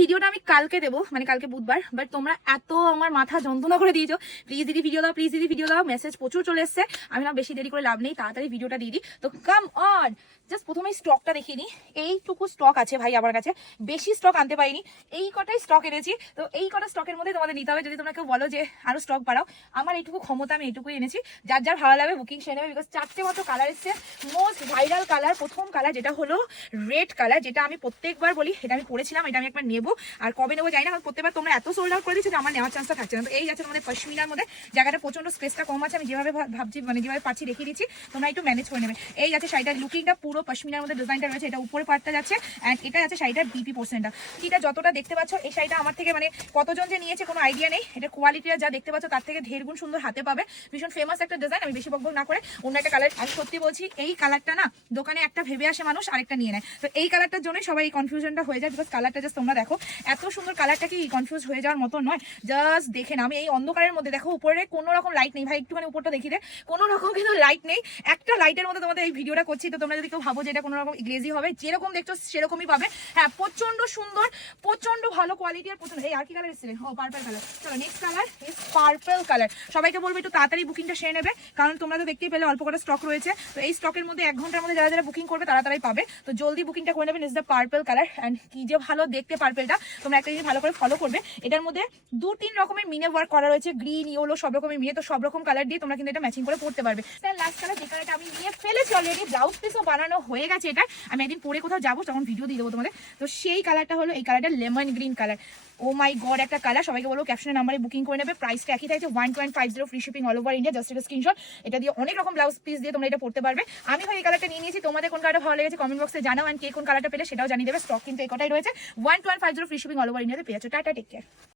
ভিডিওটা আমি কালকে দেবো, মানে কালকে বুধবার, বাট তোমরা এত আমার মাথা যন্ত্রণা করে দিয়েছো, প্লিজ দিদি ভিডিও দাও, প্লিজ দিদি ভিডিও দাও, মেসেজ প্রচুর চলে এসছে। আমি না বেশি দেরি করে লাভ নেই, তাড়াতাড়ি ভিডিওটা দিয়ে দিই। তো কাম অন, জাস্ট প্রথমেই স্টকটা দেখিয়ে নিই। এইটুকু স্টক আছে ভাই আমার কাছে, বেশি স্টক আনতে পারিনি, এই কটাই স্টক এনেছি। তো এই কটা স্টকের মধ্যে তোমাদের নিতে হবে। যদি তোমরা কেউ বলো যে আরো স্টক বাড়াও, আমার এইটুকু ক্ষমতা, আমি এইটুকুই এনেছি। যার যার ভালো লাগবে বুকিং সেরে নেবে, বিকজ 4টে মতো কালার এসছে। মোস্ট ভাইরাল কালার, প্রথম কালার যেটা হলো রেড কালার, যেটা আমি প্রত্যেকবার বলি এটা আমি পরেছিলাম, এটা আমি একবার নেবো, আর কবে নেবো জানি না, কারণ প্রত্যেকবার তোমরা এত সোল্ড আউট করে দিচ্ছ যে আমার নেওয়ার চান্সটা থাকছে না। তো এই যাচ্ছে তোমাদের পশমিনার মধ্যে, জায়গাটা প্রচন্ড স্পেসটা কম আছে, আমি যেভাবে ভাবছি মানে যেভাবে পাচ্ছি দেখিয়ে দিচ্ছি, তোমরা একটু ম্যানেজ করে নেবে। এই যাচ্ছে শাড়িটার লুকিংটা, পুরো পশমিনার মধ্যে ডিজাইনটা রয়েছে, এটা উপরে পার্টটা যাচ্ছে, অ্যান্ড এটা আছে শাড়িটার বিপি পোর্শনটা। এটা যতটা দেখতে পাচ্ছ, এই শাড়িটা আমার থেকে মানে কতজন যে নিয়েছে কোনো আইডিয়া নেই। এটা কোয়ালিটিটা যা দেখতে পাচ্ছ তার থেকে ঢের গুণ সুন্দর হাতে পাবে, ভীষণ ফেমাস একটা ডিজাইন। আমি বেশি বকবক না করে অন্য একটা কালার, আমি সত্যি বলছি এই কালারটা না দোকানে একটা ভেবে আসে মানুষ, আরেকটা নিয়ে নেয়। তো এই কালারটার জন্যই সবাই এই কনফিউশনটা হয়ে যায়, বিকজ কালারটা জাস্ট তোমরা দেখো, এত সুন্দর কালারটা কি কনফিউজ হয়ে যাওয়ার মতো নয়। জাস্ট দেখে না, আমি এই অন্ধকারের মধ্যে দেখো উপরে কোনো রকম লাইট নেই ভাই, একটুখানি উপরটা দেখিয়ে দে, কোনো রকম কিন্তু লাইট নেই, একটা লাইটের মধ্যে তোমাদের এই ভিডিওটা করছি। তো তোমরা যদি কেউ ভাবো যে এটা কোনো রকম গ্লেজি হবে, যেরকম দেখছো সেরকমই পাবে। হ্যাঁ, প্রচন্ড সুন্দর, প্রচন্ড ভালো কোয়ালিটি, আর প্রচন্ড। এই আর কি কালার এসেছে? ও পার্পল কালার। চলো next colour is purple colour. সবাইকে বলবো একটু তাড়াতাড়ি বুকিংটা সেরে নেবে, কারণ তোমরা তো দেখতেই পেলে অল্প কটা স্টক রয়েছে। তো এই স্টকের মধ্যে 1 ঘন্টার মধ্যে যারা যারা বুকিং করবে তারা তারাই পাবে। তো জলদি বুকিংটা করে নেবেন। Is the purple colour, and কি যে ভালো দেখতে পার্পলটা, তোমরা একটা জিনিস ভালো করে ফলো করবে। এটার মধ্যে 2-3 রকমের মিনে ওয়ার্ক করা রয়েছে, গ্রিন, ইয়েলো, সব রকমের মিনে। তো সব রকম কালার দিয়ে তোমরা কিন্তু এটা ম্যাচিং করে পড়তে পারবে। লাস্ট কালার, যে কালারটা আমি নিয়ে ফেলেছি অলরেডি, ব্লাউজ পিসও বানানো হয়ে গেছে এটা। আমি একদিন পরে কোথাও যাবো তখন ভিডিও দিয়ে দেবো তোমাদের। তো সেই কালারটা হলো এই কালারটা, লেমন গ্রিন কালার। ও মাই গড, একটা কালার। সবাইকে বলবো ক্যাপশনের নাম্বারে বুকিং করে নেবে। প্রাইসটা একই থাকছে 1250, free shipping all over India. Just একটা স্ক্রিনশট, এটা দিয়ে অনেক রকম ব্লাউজ পিস দিয়ে তোমরা এটা পড়তে পারবে। আমি হয় এই কালারটা নিয়ে নিয়েছি, তোমাদের কোন কালারটা ভালো লেগেছে কমেন্ট বক্সে জানাও, অ্যান্ড কে কোন কালারটা পেলে সেটাও জানিয়ে দেবে। স্টক কিন্তু এই কটাই রয়েছে, 1250, ফ্রি শিপিং অল ওভার ইন্ডিয়াতে পেয়ে যাচ্ছ। Tata, take care.